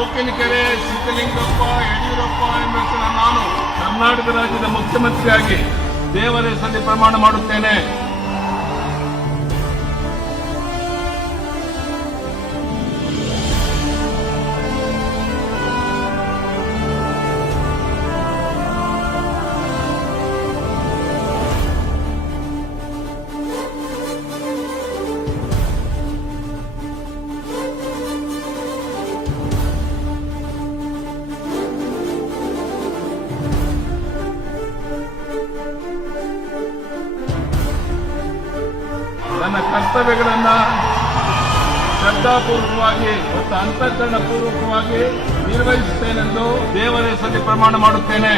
ಸೌಕಿನಕೆರೆ ಸಿದ್ದಲಿಂಗಪ್ಪ ಯಡಿಯೂರಪ್ಪ ಎಂಬ ನಾನು ಕರ್ನಾಟಕ ರಾಜ್ಯದ ಮುಖ್ಯಮಂತ್ರಿಯಾಗಿ ದೇವರ ಹೆಸರಲ್ಲಿ ಪ್ರಮಾಣ ಮಾಡುತ್ತೇನೆ. ನನ್ನ ಕರ್ತವ್ಯಗಳನ್ನ ಶ್ರದ್ಧಾಪೂರ್ವಕವಾಗಿ ಮತ್ತು ಅಂತಃಕರಣ ಪೂರ್ವಕವಾಗಿ ನಿರ್ವಹಿಸುತ್ತೇನೆಂದು ದೇವರ ಹೆಸರಲ್ಲಿ ಪ್ರಮಾಣ ಮಾಡುತ್ತೇನೆ.